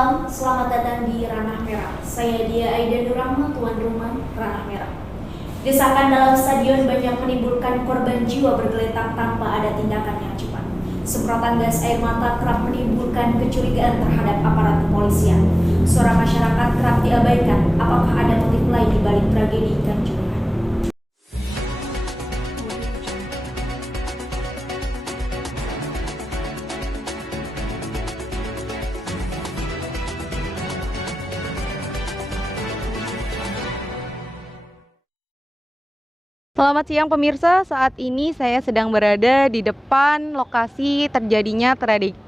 malam, selamat datang di Ranah Merah. Saya Dia Aida Nurrahma, tuan rumah Ranah Merah. Desakan dalam stadion banyak menimbulkan korban jiwa bergeletak tanpa ada tindakan yang cepat. Semprotan gas air mata kerap menimbulkan kecurigaan terhadap aparat kepolisian. Suara masyarakat kerap diabaikan. Apakah ada motif lain di balik tragedi Kanjuruhan? Selamat siang pemirsa, saat ini saya sedang berada di depan lokasi terjadinya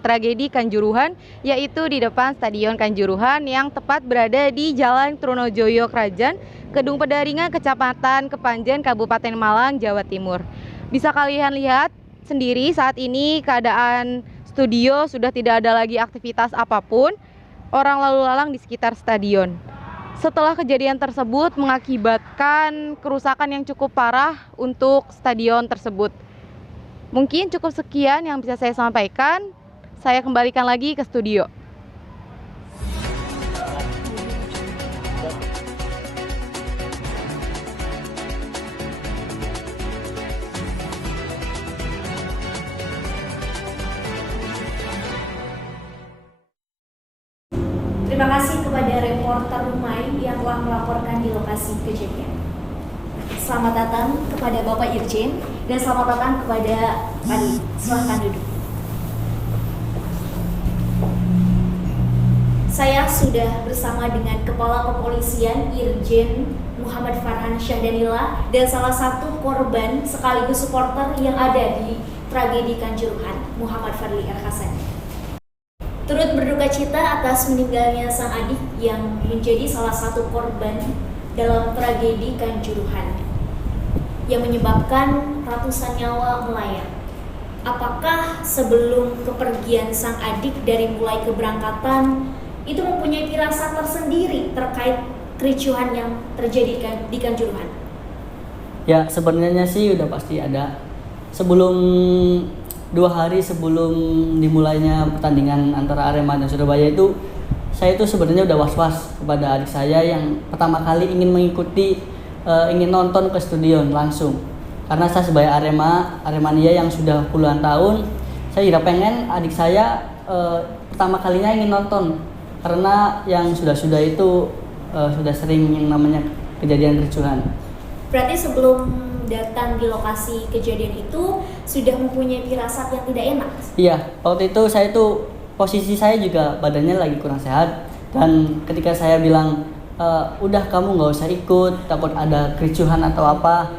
tragedi Kanjuruhan, yaitu di depan Stadion Kanjuruhan yang tepat berada di Jalan Trunojoyo Krajan, Kedung Pedaringan, Kecamatan Kepanjen, Kabupaten Malang, Jawa Timur. Bisa kalian lihat sendiri saat ini keadaan studio sudah tidak ada lagi aktivitas apapun, orang lalu lalang di sekitar stadion. Setelah kejadian tersebut mengakibatkan kerusakan yang cukup parah untuk stadion tersebut. Mungkin cukup sekian yang bisa saya sampaikan. Saya kembalikan lagi ke studio. Terima kasih kepada reporter Rumai yang telah melaporkan di lokasi kejadian. Selamat datang kepada Bapak Irjen dan selamat datang kepada Adi. Silahkan duduk. Saya sudah bersama dengan Kepala Kepolisian Irjen Muhammad Farhan Syahdanila dan salah satu korban sekaligus supporter yang ada di tragedi Kanjuruhan, Muhammad Fadli Erhasan. Turut berduka cita atas meninggalnya sang adik yang menjadi salah satu korban dalam tragedi Kanjuruhan yang menyebabkan ratusan nyawa melayang. Apakah sebelum kepergian sang adik dari mulai keberangkatan itu mempunyai firasat tersendiri terkait kericuhan yang terjadi di Kanjuruhan? Ya, sebenarnya sih udah pasti ada. Sebelum 2 hari sebelum dimulainya pertandingan antara Arema dan Surabaya itu, saya itu sebenarnya udah was-was kepada adik saya yang pertama kali ingin mengikuti, ingin nonton ke stadion langsung. Karena saya sebagai Aremania yang sudah puluhan tahun, saya tidak pengen adik saya pertama kalinya ingin nonton. Karena yang sudah-sudah itu sudah sering yang namanya kejadian kericuhan. Berarti sebelum datang di lokasi kejadian itu sudah mempunyai firasat yang tidak enak? Iya, waktu itu saya tuh posisi saya juga badannya lagi kurang sehat, dan ketika saya bilang udah kamu nggak usah ikut, takut ada kericuhan atau apa,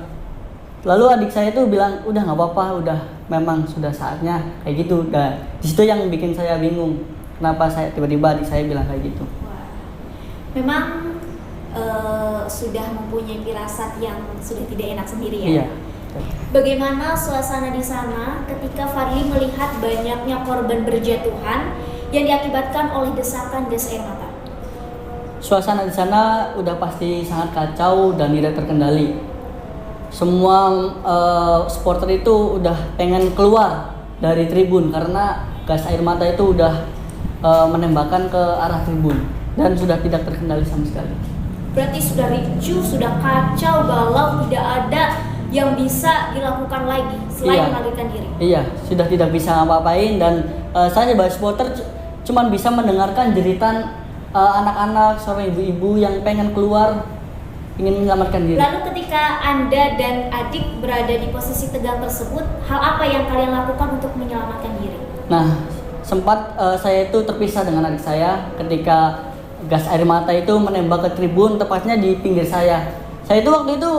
lalu adik saya tuh bilang udah nggak apa-apa, udah memang sudah saatnya kayak gitu. Dan di situ yang bikin saya bingung, kenapa saya tiba-tiba adik saya bilang kayak gitu. Wah. Memang sudah mempunyai firasat yang sudah tidak enak sendiri ya? Iya. Bagaimana suasana di sana ketika Fadli melihat banyaknya korban berjatuhan yang diakibatkan oleh desakan gas air mata? Suasana di sana udah pasti sangat kacau dan tidak terkendali. Semua supporter itu udah pengen keluar dari tribun karena gas air mata itu udah menembakkan ke arah tribun dan sudah tidak terkendali sama sekali. Berarti sudah ricuh, sudah kacau balau, tidak ada yang bisa dilakukan lagi selain melarikan diri. Iya, sudah tidak bisa ngapa-ngapain, dan saya sebagai supporter cuman bisa mendengarkan jeritan anak-anak, seorang ibu-ibu yang pengen keluar, ingin menyelamatkan diri. Lalu ketika Anda dan adik berada di posisi tegang tersebut, hal apa yang kalian lakukan untuk menyelamatkan diri? Nah, sempat saya itu terpisah dengan adik saya ketika gas air mata itu menembak ke tribun, tepatnya di pinggir saya. Saya itu waktu itu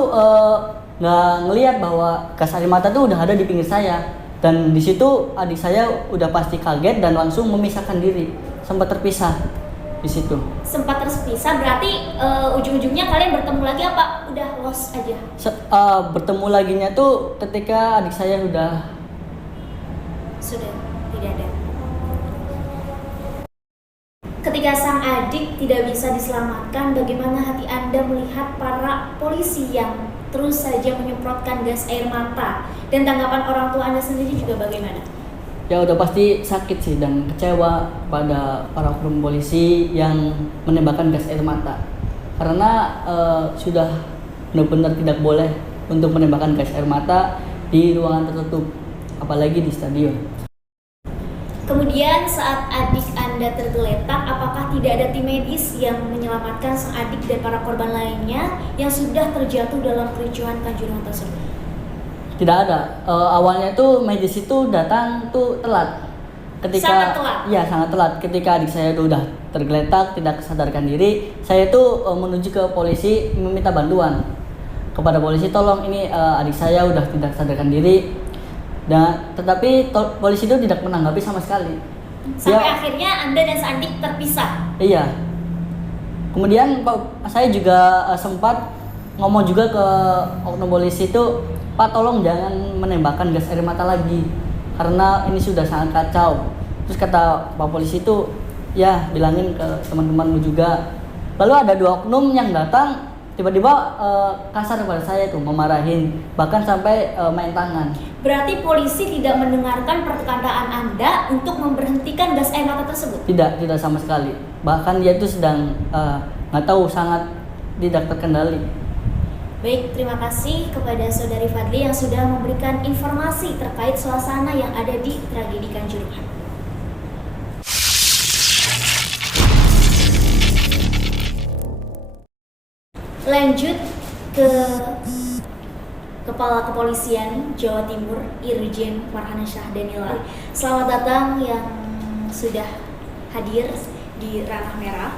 nggak ngelihat bahwa gas air mata itu udah ada di pinggir saya, dan di situ adik saya udah pasti kaget dan langsung memisahkan diri, sempat terpisah di situ. Sempat terpisah berarti ujung-ujungnya kalian bertemu lagi apa udah lost aja? Bertemu laginya tuh ketika adik saya sudah tidak ada. Ketika sang adik tidak bisa diselamatkan, bagaimana hati Anda melihat para polisi yang terus saja menyemprotkan gas air mata, dan tanggapan orang tua Anda sendiri juga bagaimana? Ya udah pasti sakit sih dan kecewa pada para oknum polisi yang menembakkan gas air mata. Karena sudah benar-benar tidak boleh untuk menembakkan gas air mata di ruangan tertutup, apalagi di stadion. Kemudian saat adik Anda tergeletak, apakah tidak ada tim medis yang menyelamatkan sang adik dan para korban lainnya yang sudah terjatuh dalam kericuhan Kanjuruhan tersebut? Tidak ada. Awalnya tuh medis itu datang tuh telat. Sangat telat? Iya, sangat telat. Ketika adik saya tuh udah tergeletak, tidak sadarkan diri, saya tuh menuju ke polisi meminta bantuan kepada polisi, tolong ini adik saya udah tidak sadarkan diri. Dan tetapi polisi itu tidak menanggapi sama sekali. Sampai akhirnya Anda dan Sandik terpisah. Iya. Kemudian saya juga sempat ngomong juga ke oknum polisi itu, Pak tolong jangan menembakkan gas air mata lagi karena ini sudah sangat kacau. Terus kata Pak polisi itu, ya bilangin ke teman-temanmu juga. Lalu ada 2 oknum yang datang tiba-tiba kasar kepada saya tuh, memarahin, bahkan sampai main tangan. Berarti polisi tidak mendengarkan perkataan Anda untuk memberhentikan gas air mata tersebut? Tidak sama sekali. Bahkan dia itu sedang nggak tahu, sangat tidak terkendali. Baik, terima kasih kepada Saudari Fadli yang sudah memberikan informasi terkait suasana yang ada di tragedi Kanjuruhan. Lanjut ke Kepala Kepolisian Jawa Timur, Irjen Farhana Syahdanila. Selamat datang yang sudah hadir di ranah merah.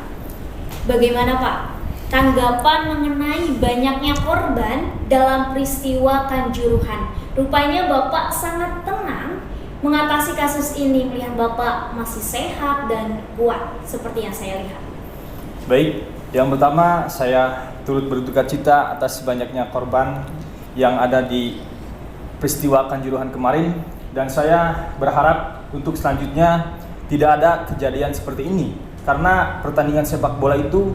Bagaimana Pak tanggapan mengenai banyaknya korban dalam peristiwa Kanjuruhan? Rupanya Bapak sangat tenang mengatasi kasus ini, melihat Bapak masih sehat dan kuat seperti yang saya lihat. Baik, yang pertama saya turut berduka cita atas banyaknya korban yang ada di peristiwa Kanjuruhan kemarin, dan saya berharap untuk selanjutnya tidak ada kejadian seperti ini, karena pertandingan sepak bola itu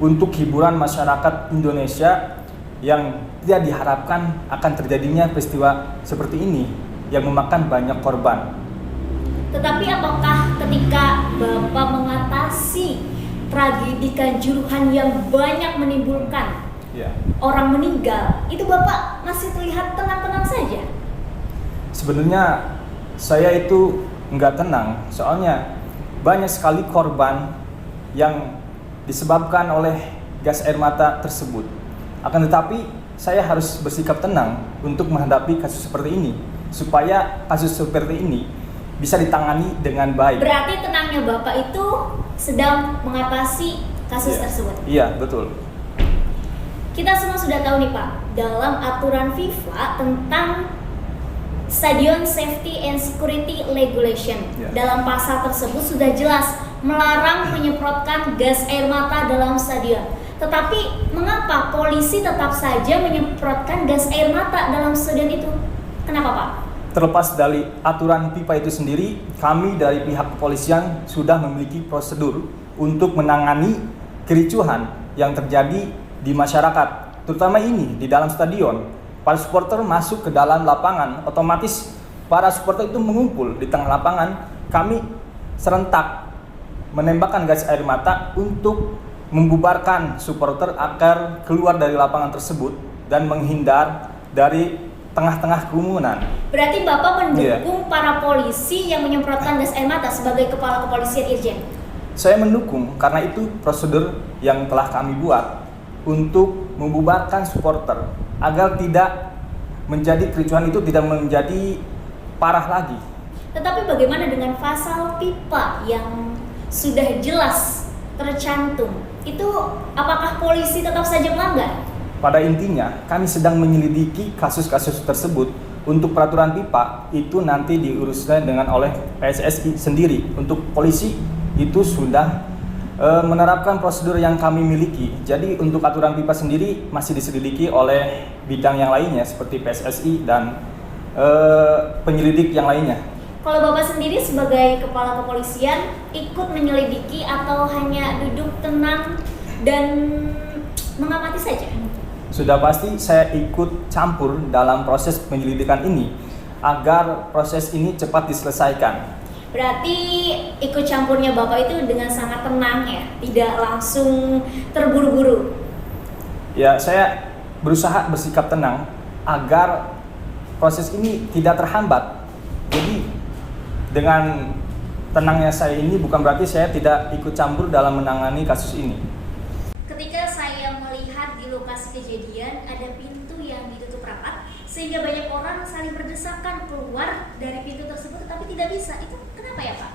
untuk hiburan masyarakat Indonesia yang tidak diharapkan akan terjadinya peristiwa seperti ini yang memakan banyak korban. Tetapi apakah ketika Bapak mengatasi tragedi Kanjuruhan yang banyak menimbulkan orang meninggal, itu Bapak masih terlihat tenang-tenang saja? Sebenarnya saya itu nggak tenang, soalnya banyak sekali korban yang disebabkan oleh gas air mata tersebut. Akan tetapi saya harus bersikap tenang untuk menghadapi kasus seperti ini, supaya kasus seperti ini bisa ditangani dengan baik. Berarti tenangnya Bapak itu sedang mengatasi kasus tersebut? Iya, betul. Kita semua sudah tahu nih Pak, dalam aturan FIFA tentang Stadion Safety and Security Regulation, dalam pasal tersebut sudah jelas melarang menyemprotkan gas air mata dalam stadion. Tetapi mengapa polisi tetap saja menyemprotkan gas air mata dalam stadion itu? Kenapa Pak? Terlepas dari aturan FIFA itu sendiri, kami dari pihak kepolisian sudah memiliki prosedur untuk menangani kericuhan yang terjadi di masyarakat, terutama ini di dalam stadion. Para supporter masuk ke dalam lapangan, otomatis para supporter itu mengumpul di tengah lapangan. Kami serentak menembakkan gas air mata untuk membubarkan supporter agar keluar dari lapangan tersebut dan menghindar dari tengah-tengah kerumunan. Berarti Bapak mendukung para polisi yang menyemprotkan gas air mata sebagai Kepala Kepolisian Irjen? Saya mendukung karena itu prosedur yang telah kami buat untuk membubarkan supporter agar tidak menjadi kericuhan itu tidak menjadi parah lagi. Tetapi bagaimana dengan pasal pipa yang sudah jelas tercantum? Itu apakah polisi tetap saja melanggar? Pada intinya, kami sedang menyelidiki kasus-kasus tersebut. Untuk peraturan pipa itu nanti diuruskan dengan oleh PSSI sendiri. Untuk polisi itu sudah menerapkan prosedur yang kami miliki. Jadi untuk aturan pipa sendiri masih diselidiki oleh bidang yang lainnya seperti PSSI dan penyelidik yang lainnya. Kalau Bapak sendiri sebagai Kepala Kepolisian ikut menyelidiki atau hanya duduk tenang dan mengamati saja? Sudah pasti saya ikut campur dalam proses penyelidikan ini. agar proses ini cepat diselesaikan. Berarti ikut campurnya Bapak itu dengan sangat tenang ya, tidak langsung terburu-buru. Ya, saya berusaha bersikap tenang agar proses ini tidak terhambat. Jadi dengan tenangnya saya ini bukan berarti saya tidak ikut campur dalam menangani kasus ini. Ketika saya melihat di lokasi kejadian ada pintu yang ditutup rapat sehingga banyak orang saling berdesakan keluar dari pintu tersebut tetapi tidak bisa. Itu kenapa ya Pak?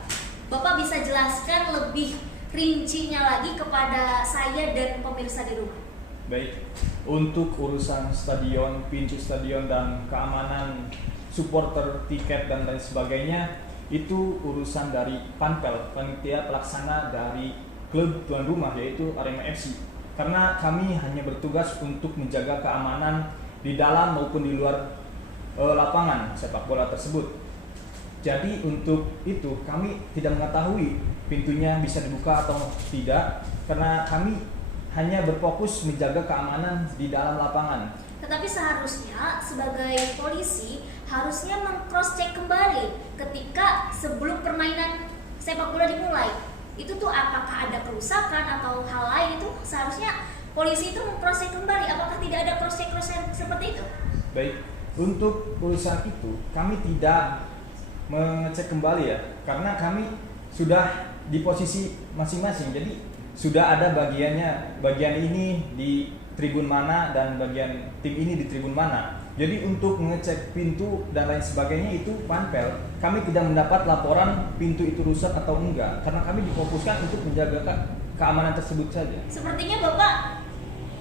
Bapak bisa jelaskan lebih rincinya lagi kepada saya dan pemirsa di rumah. Baik, untuk urusan stadion, pintu stadion dan keamanan supporter, tiket dan lain sebagainya itu urusan dari Panpel, panitia pelaksana dari klub tuan rumah yaitu Arema FC. Karena kami hanya bertugas untuk menjaga keamanan di dalam maupun di luar lapangan sepak bola tersebut. Jadi untuk itu kami tidak mengetahui pintunya bisa dibuka atau tidak karena kami hanya berfokus menjaga keamanan di dalam lapangan. Tetapi seharusnya sebagai polisi harusnya meng-cross check kembali ketika sebelum permainan sepak bola dimulai. Itu tuh apakah ada kerusakan atau hal lain, itu seharusnya polisi itu meng-cross check kembali. Apakah tidak ada cross check seperti itu? Baik, untuk urusan itu kami tidak mengecek kembali ya, karena kami sudah di posisi masing-masing. Jadi sudah ada bagiannya, bagian ini di tribun mana dan bagian tim ini di tribun mana. Jadi untuk mengecek pintu dan lain sebagainya itu Panpel. Kami tidak mendapat laporan pintu itu rusak atau enggak, karena kami difokuskan untuk menjaga keamanan tersebut saja. Sepertinya Bapak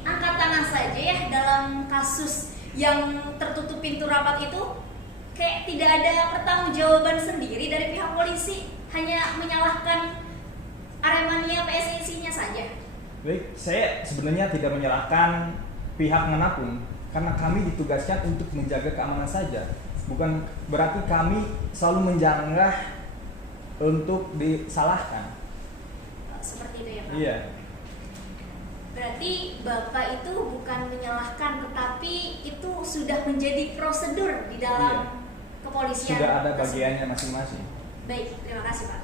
angkat tangan saja ya dalam kasus yang tertutup pintu rapat itu, kayak tidak ada pertanggungjawaban sendiri dari pihak polisi, hanya menyalahkan Aremania PSSI-nya saja. Baik, saya sebenarnya tidak menyalahkan pihak manapun karena kami ditugaskan untuk menjaga keamanan saja. Bukan berarti kami selalu menjanggah untuk disalahkan. Seperti itu ya Pak? Iya. Berarti Bapak itu bukan menyalahkan, tetapi itu sudah menjadi prosedur di dalam kepolisian. Sudah ada tersebut. bagiannya masing-masing. Baik, terima kasih Pak.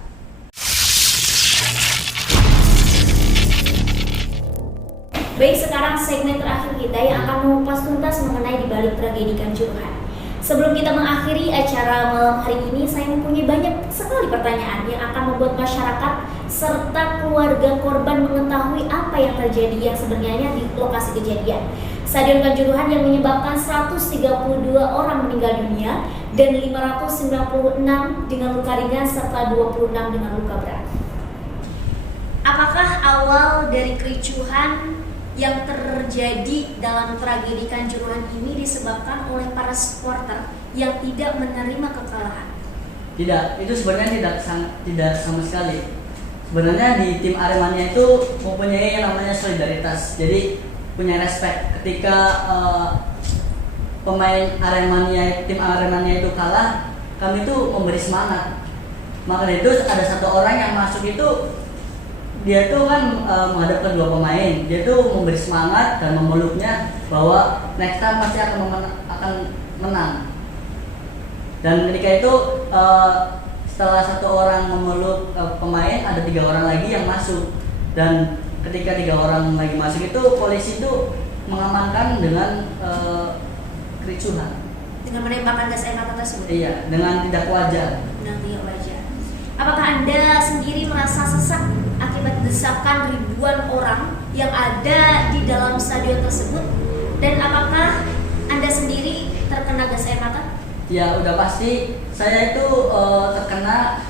Baik, sekarang segmen terakhir kita yang akan mengupas tuntas mengenai dibalik tragedi Kanjuruhan. Sebelum kita mengakhiri acara malam hari ini, saya mempunyai banyak sekali pertanyaan yang akan membuat masyarakat serta keluarga korban mengetahui apa yang terjadi yang sebenarnya di lokasi kejadian. Stadion Kanjuruhan yang menyebabkan 132 orang meninggal dunia dan 596 dengan luka ringan serta 26 dengan luka berat. Apakah awal dari kericuhan yang terjadi dalam tragedi Kanjuruhan ini disebabkan oleh para supporter yang tidak menerima kekalahan? Tidak, itu sebenarnya tidak sama sekali. Sebenarnya di tim Aremania itu mempunyai yang namanya solidaritas. Jadi punya respect ketika pemain Aremania, tim Aremania itu kalah, kami itu memberi semangat. Maka itu ada satu orang yang masuk itu, dia tuh kan menghadap kedua pemain, dia tuh memberi semangat dan memeluknya bahwa next time pasti akan menang. Dan ketika itu setelah satu orang memeluk pemain, ada 3 orang lagi yang masuk. Dan ketika 3 orang lagi masuk itu, polisi itu mengamankan dengan kericuhan. Dengan menembakkan gas air mata tersebut? Iya, dengan tidak wajar. Dengan tidak wajar. Apakah Anda sendiri merasa sesak akibat desakan ribuan orang yang ada di dalam stadion tersebut? Dan apakah Anda sendiri terkena gas air mata? Ya, udah pasti. Saya itu terkena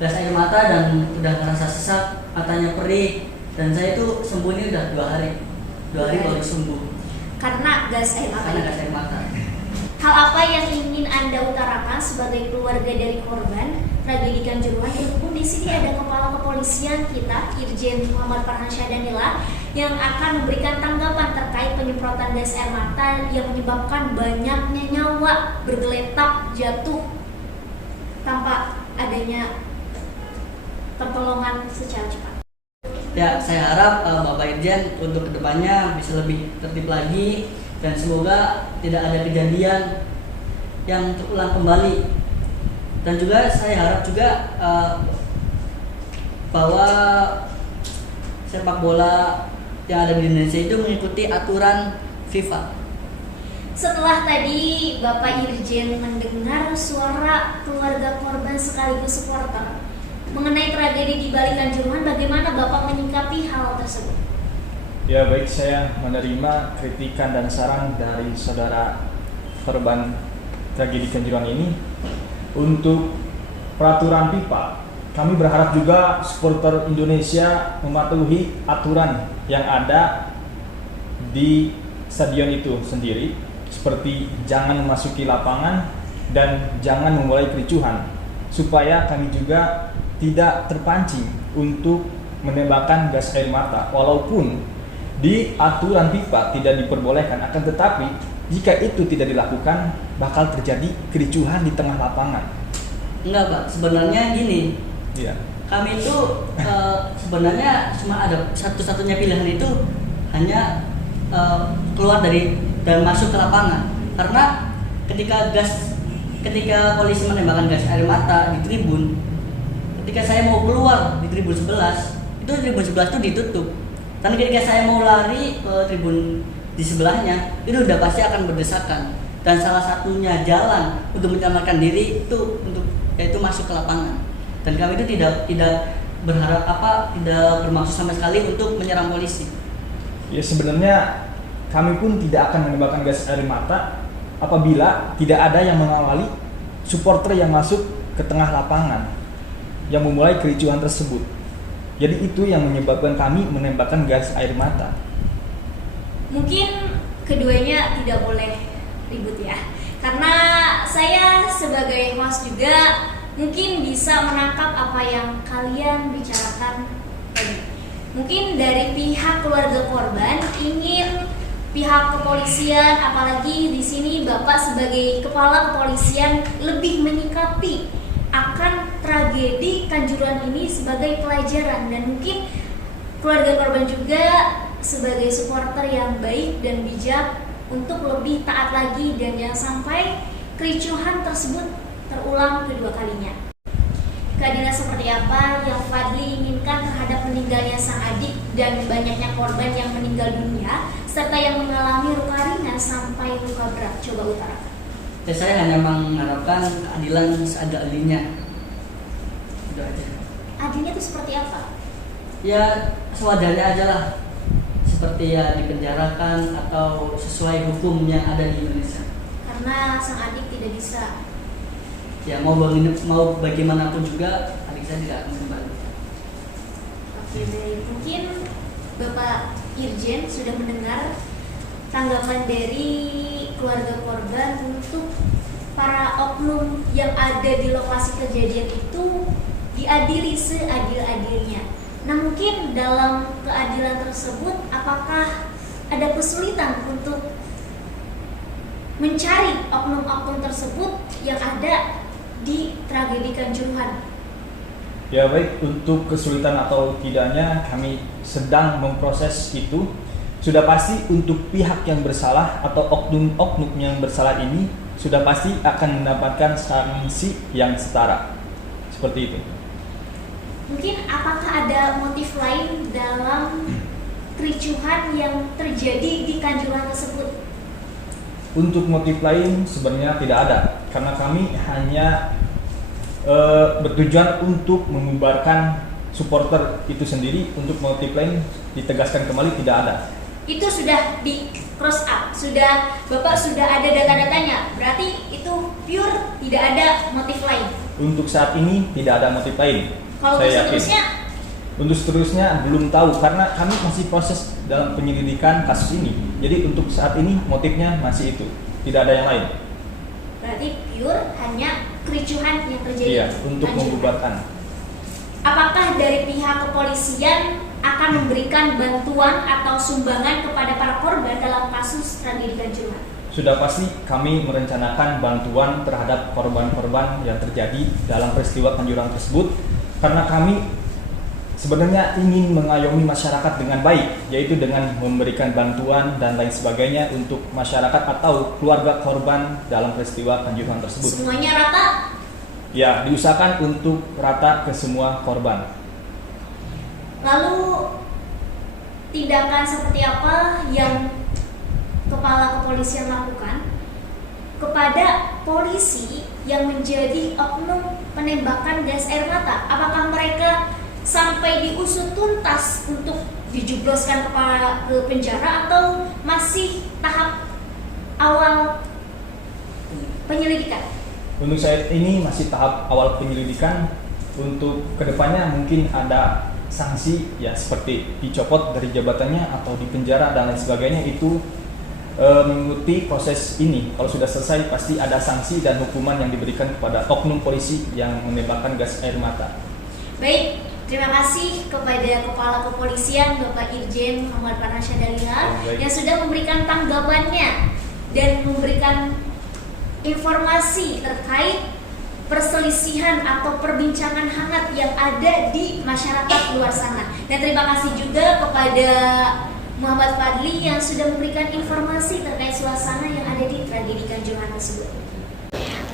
gas air mata dan udah ngerasa sesak, matanya perih, dan saya itu sembuhnya udah 2 hari. 2 hari baru sembuh. Karena gas air mata. Karena gas air mata. Hal apa yang ingin Anda utarakan sebagai keluarga dari korban tragedi Kanjuruhan? Berhubung di sini ada Kepala Kepolisian kita, Irjen Muhammad Farhan Syahdanillah, yang akan memberikan tanggapan terkait penyemprotan gas air mata yang menyebabkan banyaknya nyawa bergeletak jatuh tanpa adanya pertolongan secara cepat. Ya, saya harap Bapak Irjen untuk kedepannya bisa lebih tertib lagi dan semoga tidak ada kejadian yang terulang kembali. Dan juga saya harap juga bahwa sepak bola yang ada di Indonesia itu mengikuti aturan FIFA. Setelah tadi Bapak Irjen mendengar suara keluarga korban sekaligus supporter mengenai tragedi di Bali Kanjuruhan, bagaimana Bapak menyikapi hal tersebut? Ya baik, saya menerima kritikan dan saran dari saudara korban tragedi Kanjuruhan ini. Untuk peraturan FIFA, kami berharap juga supporter Indonesia mematuhi aturan yang ada di stadion itu sendiri, seperti jangan memasuki lapangan dan jangan memulai kericuhan, supaya kami juga tidak terpancing untuk menembakkan gas air mata. Walaupun di aturan FIFA tidak diperbolehkan, akan tetapi jika itu tidak dilakukan bakal terjadi kericuhan di tengah lapangan. Enggak Pak, sebenarnya gini, Iya. kami itu sebenarnya cuma ada satu-satunya pilihan itu hanya keluar dari dan masuk ke lapangan. Karena ketika polisi menembakkan gas air mata di tribun, ketika saya mau keluar di tribun 11, itu tribun 11 itu ditutup. Dan ketika saya mau lari ke tribun di sebelahnya, itu udah pasti akan berdesakan. Dan salah satunya jalan untuk menyelamatkan diri itu yaitu masuk ke lapangan. Dan kami itu tidak berharap tidak bermaksud sama sekali untuk menyerang polisi. Ya sebenarnya kami pun tidak akan menembakkan gas air mata apabila tidak ada yang mengawali supporter yang masuk ke tengah lapangan yang memulai kericuhan tersebut. Jadi itu yang menyebabkan kami menembakkan gas air mata. Mungkin keduanya tidak boleh ribut ya, karena saya sebagai host juga mungkin bisa menangkap apa yang kalian bicarakan tadi. Mungkin dari pihak keluarga korban ingin pihak kepolisian, apalagi di sini Bapak sebagai kepala kepolisian, lebih menyikapi akan tragedi Kanjuruhan ini sebagai pelajaran, dan mungkin keluarga korban juga sebagai supporter yang baik dan bijak untuk lebih taat lagi dan jangan sampai kericuhan tersebut terulang kedua kalinya. Keadilan seperti apa yang Fadli inginkan terhadap meninggalnya sang adik dan banyaknya korban yang meninggal dunia serta yang mengalami luka ringan sampai luka berat? Coba utarakan. Ya, saya hanya mengharapkan keadilan seadil-adilnya. Itu aja. Adilnya itu seperti apa? Ya sewajarnya aja lah, seperti ya dipenjarakan atau sesuai hukum yang ada di Indonesia. Karena sang adik tidak bisa. Ya mau bagaimanapun juga adik saya tidak akan kembali. Oke, baik. Mungkin Bapak Irjen sudah mendengar tanggapan dari keluarga korban untuk para oknum yang ada di lokasi kejadian itu diadili seadil-adilnya. Nah, mungkin dalam keadilan tersebut apakah ada kesulitan untuk mencari oknum-oknum tersebut yang ada di tragedi Kanjuruhan? Ya baik, untuk kesulitan atau tidaknya kami sedang memproses itu. Sudah pasti untuk pihak yang bersalah atau oknum-oknum yang bersalah ini sudah pasti akan mendapatkan sanksi yang setara. Seperti itu. Mungkin apakah ada motif lain dalam kericuhan yang terjadi di Kanjuruhan tersebut? Untuk motif lain sebenarnya tidak ada, karena kami hanya bertujuan untuk membubarkan supporter itu sendiri. Untuk motif lain ditegaskan kembali tidak ada. Itu sudah di cross up, Bapak sudah ada data-datanya, berarti itu pure tidak ada motif lain. Untuk saat ini tidak ada motif lain. Kalau Saya yakin. seterusnya? Untuk seterusnya belum tahu karena kami masih proses dalam penyelidikan kasus ini. Jadi untuk saat ini motifnya masih itu, tidak ada yang lain. Berarti pure hanya kericuhan yang terjadi. Iya, untuk Kanjuruhan. membubarkan. Apakah dari pihak kepolisian akan memberikan bantuan atau sumbangan kepada para korban dalam kasus tragedi Kanjuruhan? Sudah pasti kami merencanakan bantuan terhadap korban-korban yang terjadi dalam peristiwa Kanjuruhan tersebut, karena kami sebenarnya ingin mengayomi masyarakat dengan baik, yaitu dengan memberikan bantuan dan lain sebagainya untuk masyarakat atau keluarga korban dalam peristiwa Kanjuruhan tersebut. Semuanya rata? Ya, diusahakan untuk rata ke semua korban. Lalu tindakan seperti apa yang kepala kepolisian lakukan kepada polisi yang menjadi oknum penembakan gas air mata? Apakah mereka sampai diusut tuntas untuk dijebloskan ke penjara atau masih tahap awal penyelidikan? Untuk saat ini masih tahap awal penyelidikan. Untuk kedepannya mungkin ada sanksi ya seperti dicopot dari jabatannya atau dipenjara dan lain sebagainya. Itu mengikuti proses ini. Kalau sudah selesai pasti ada sanksi dan hukuman yang diberikan kepada oknum polisi yang menembakkan gas air mata. Baik, terima kasih kepada Kepala Kepolisian Bapak Irjen Muhammad Farhansyah Dalila yang sudah memberikan tanggapannya dan memberikan informasi terkait perselisihan atau perbincangan hangat yang ada di masyarakat luar sana. Dan terima kasih juga kepada Muhammad Fadli yang sudah memberikan informasi terkait suasana yang ada di tragedi Kanjuruhan tersebut.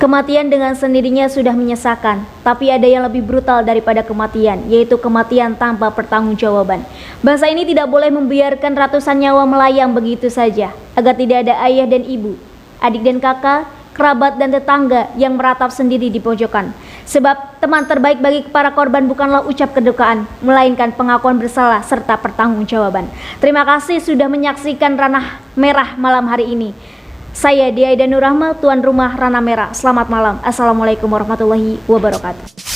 Kematian dengan sendirinya sudah menyesakan, tapi ada yang lebih brutal daripada kematian, yaitu kematian tanpa pertanggungjawaban. Bangsa ini tidak boleh membiarkan ratusan nyawa melayang begitu saja, agar tidak ada ayah dan ibu, adik dan kakak, kerabat dan tetangga yang meratap sendiri di pojokan. Sebab teman terbaik bagi para korban bukanlah ucap kedukaan, melainkan pengakuan bersalah serta pertanggungjawaban. Terima kasih sudah menyaksikan Ranah Merah malam hari ini. Saya Dia Aida Nur Rahma, tuan rumah Ranah Merah. Selamat malam. Assalamualaikum warahmatullahi wabarakatuh.